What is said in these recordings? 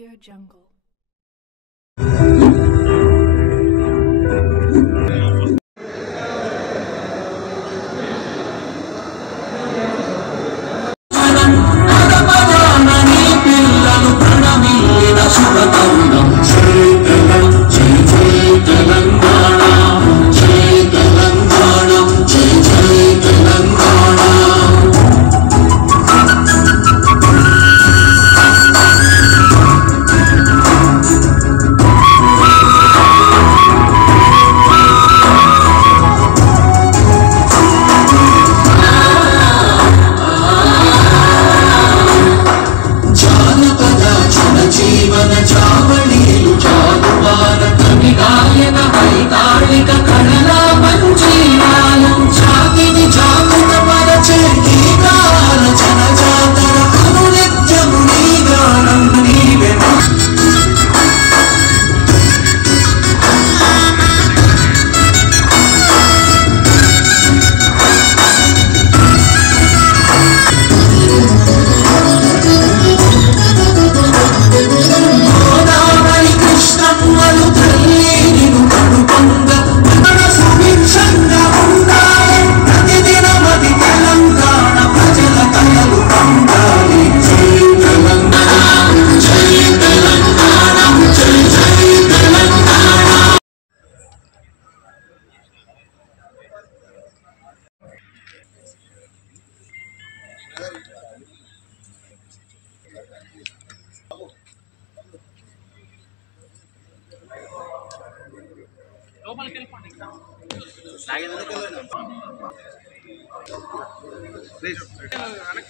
AudioJungle.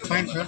Fine, sir.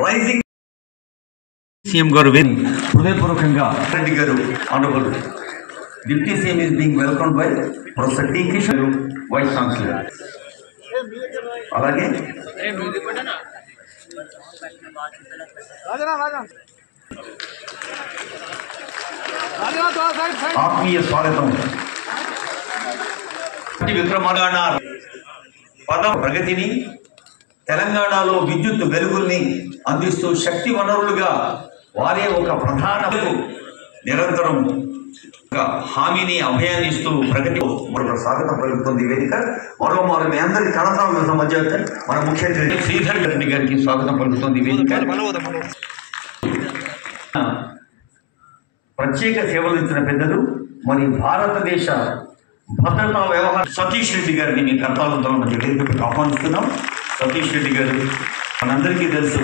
Rising CM garu hృదయపూర్వకంగా Reddy గారు honourable deputy CM is being welcomed by Professor T. Kishan, Vice Chancellor. అలాగే ఆత్మీయ స్వాగతం విక్రమార్క పదం ప్రగతిని తెలంగాణలో విద్యుత్ వెలుగుల్ని అందిస్తూ శక్తి వనరులుగా వారే ఒక ప్రధాన నిరంతరం హామీని అభయాన్ని ఇస్తూ ప్రగతి మరొక స్వాగతం పలుకుతుంది వేదిక. మరో మీ అందరి కళాశాల మధ్య మన ముఖ్య అతిథి శ్రీధర్ రెడ్డి గారికి స్వాగతం పలుకుతుంది వేదిక. ప్రత్యేక సేవలు ఇచ్చిన పెద్దలు మరి భారతదేశ భద్రతా వ్యవహార సతీష్ రెడ్డి గారిని మీ కర్తాలంతో మధ్య వేదికకు ఆహ్వానిస్తున్నాం. సతీష్ రెడ్డి గారు మనందరికీ తెలుసు,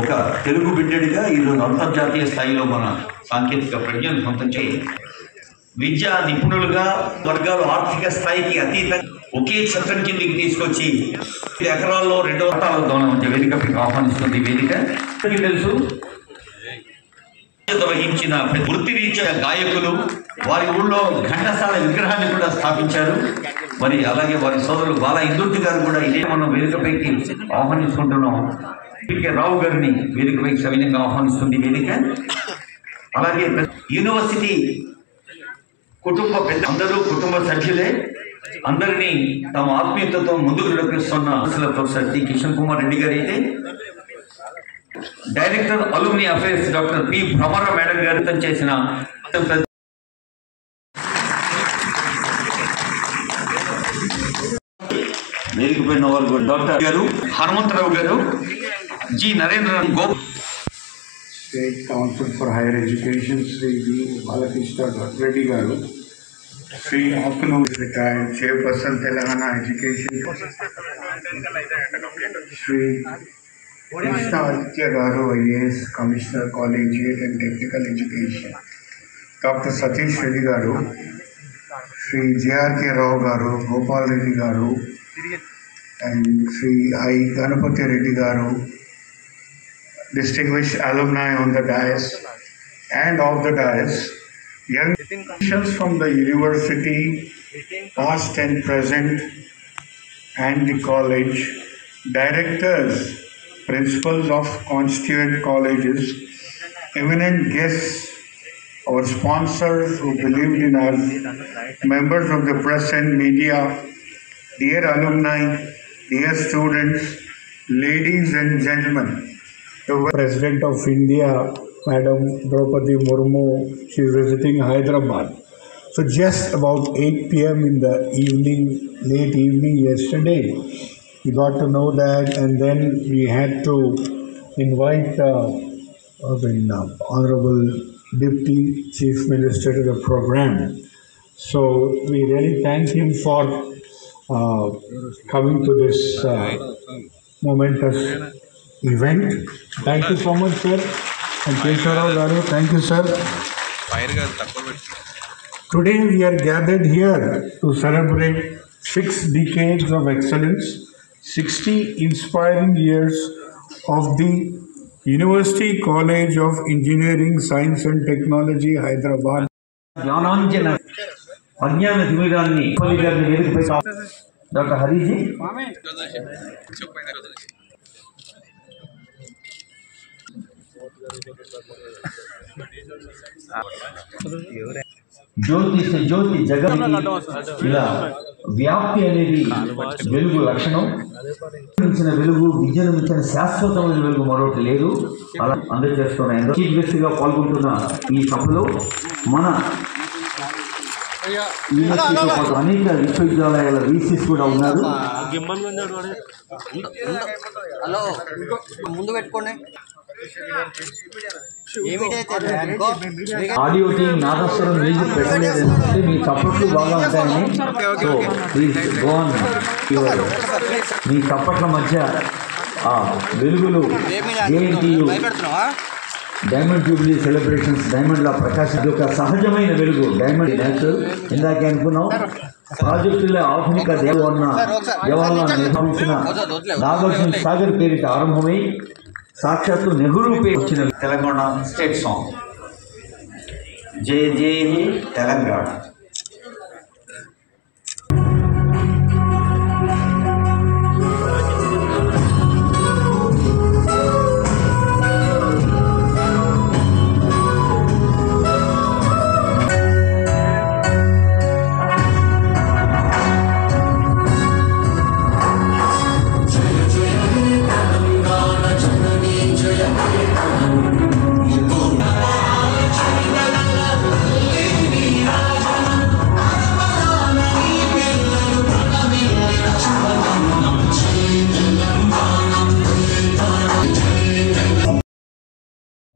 ఒక తెలుగు బిడ్డడిగా ఈరోజు అంతర్జాతీయ స్థాయిలో మన సాంకేతిక ప్రజ్ఞను సొంతం చేయి విద్యా నిపుణులుగా వర్గాలు ఆర్థిక స్థాయికి అతీతంగా ఒకే చట్టం కిందికి తీసుకొచ్చి 5 ఎకరాల్లో 2 వర్గాలతో వేదికకి ఆహ్వానిస్తుంది వేదిక. తెలుసు వహించిన వృత్తిరీత్యా గాయకులు వారి ఊళ్ళో ఘంటసాల విగ్రహాన్ని కూడా స్థాపించారు. మరి అలాగే వారి సోదరులు బాల ఇందుర్తి గారు కూడా ఇదే మనం వేదికపైకి ఆహ్వానించుకుంటున్నాం. పికే రావు గారిని వేదికపైకి సవినయంగా ఆహ్వానిస్తుంది వేదిక. అలాగే యూనివర్సిటీ కుటుంబ పెద్ద అందరూ కుటుంబ సభ్యులే అందరినీ తమ ఆత్మీయతతో ముందుకు నడిపిస్తున్న ప్రొఫెసర్ టి కిషన్ కుమార్ రెడ్డి గారు అయితే director alumni affairs doctor P Bhramara madam గారితో చేసిన వేదికపైన వారు doctor garu Hanumantharao garu, G Narendra Gop, State Council for Higher Education, Sri V. Balakrishna Reddy Garu, Sri Akulu, retired Chairperson Telangana Education, Sri Krishna Aditya Garu, IAS Commissioner, Collegiate and Technical Education, Dr. Satish Reddy Garu, Sri J.R.K. Rao Garu, Gopal Reddy Garu, and Sri I. Ganapati Reddy Garu, distinguished alumni on the dais and off the dais, young officials from the university, past and present, and the college, directors, principals of constituent colleges, eminent guests, our sponsors who believed in us, members of the press and media, dear alumni, dear students, ladies and gentlemen. The President of India, Madam Draupadi Murmu, she is visiting Hyderabad. So just about 8 p.m. in the evening, late evening yesterday, we got to know that, and then we had to invite Honorable Deputy Chief Minister to the program. So we really thank him for coming to this momentous event. Thank you so much, sir. And Kesharao Garu, thank you, sir. Today we are gathered here to celebrate 6 decades of excellence, 60 inspiring years of the University College of Engineering, Science and Technology, Hyderabad. జ్ఞానాంజన అజ్ఞాన తిమిరాన్ని గారిని వేదికపై doctor హరిజీ, జ్యోతి జ్యోతి జగన్, ఇలా వ్యాప్తి అనేది వెలుగు లక్షణం. మించిన వెలుగు, విద్యను మించిన శాశ్వతమైన వెలుగు మరొకటి లేదు. అలా అందరూ చేస్తున్నాయి. చీఫ్ గెస్ట్గా పాల్గొంటున్న ఈ సభలో మన యూనివర్సిటీతో పాటు అనేక విశ్వవిద్యాలయాల వీసీస్ కూడా ఉన్నారు. ఆడియో టీం నాదస్వరం మ్యూజిక్ పెట్టలేదు, మీ చప్పట్లు బాగా ఉంటాయని. So please go on. మీ చప్పట్ల మధ్య ఆ వెలుగులు జేఎన్టీయు డైమండ్ జూబ్లీ సెలబ్రేషన్స్, డైమండ్ల ప్రకాశం యొక్క సహజమైన వెలుగు, డైమండ్ న్యాచురల్. ఇందాకే అనుకున్నాం, ప్రాజెక్టుల ఆధునిక జవహర్లాల్ నిర్వహించిన నాగార్జున సాగర్ పేరిట ఆరంభమై సాక్షాత్తు నెహ్రూ పేరు వచ్చిన తెలంగాణ స్టేట్ సాంగ్ జయ జయ హే తెలంగాణ.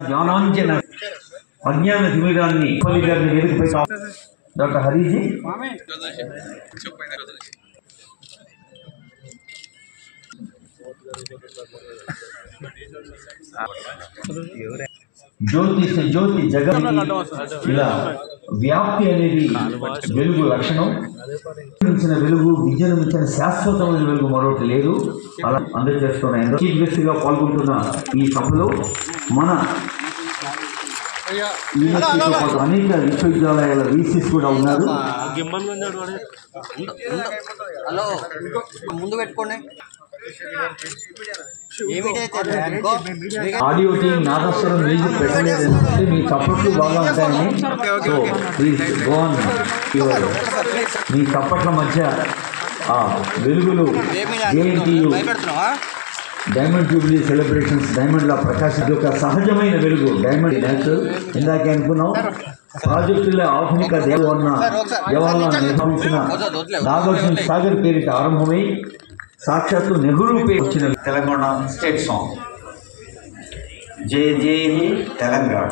జ్ఞానాంజన అజ్ఞాన తిమిరాన్ని గారిని వేదికపై డాక్టర్ హరిజీ, జ్యోతి జ్యోతి జగన్, ఇలా వ్యాప్తి అనేది వెలుగు లక్షణం. మించిన వెలుగు, విద్యను మించిన శాశ్వతమైన వెలుగు మరొకటి లేదు. అలా అందరూ చేస్తున్నాయి. చీఫ్ గెస్ట్గా పాల్గొంటున్న ఈ సభలో మన యూనివర్సిటీతో పాటు అనేక విశ్వవిద్యాలయాల వీసీస్ కూడా ఉన్నారు. ఆడియో టీం నాదస్వరం మ్యూజిక్ పెట్టలేదు, మీ చప్పట్లు బాగా ఉంటాయని. So please go on. మీ చప్పట్ల మధ్య ఆ వెలుగులు జేఎన్టీయు డైమండ్ జూబ్లీ సెలబ్రేషన్స్, డైమండ్ల ప్రకాశం యొక్క సహజమైన వెలుగు, డైమండ్ న్యాచురల్. ఇందాకే అనుకున్నాం, ప్రాజెక్టుల ఆధునిక జవహర్లాల్ నిర్వహించిన నాగార్జున సాగర్ పేరిట ఆరంభమై సాక్షాత్తు నెహ్రూపై వచ్చిన తెలంగాణ స్టేట్ సాంగ్ జై జై హే తెలంగాణ.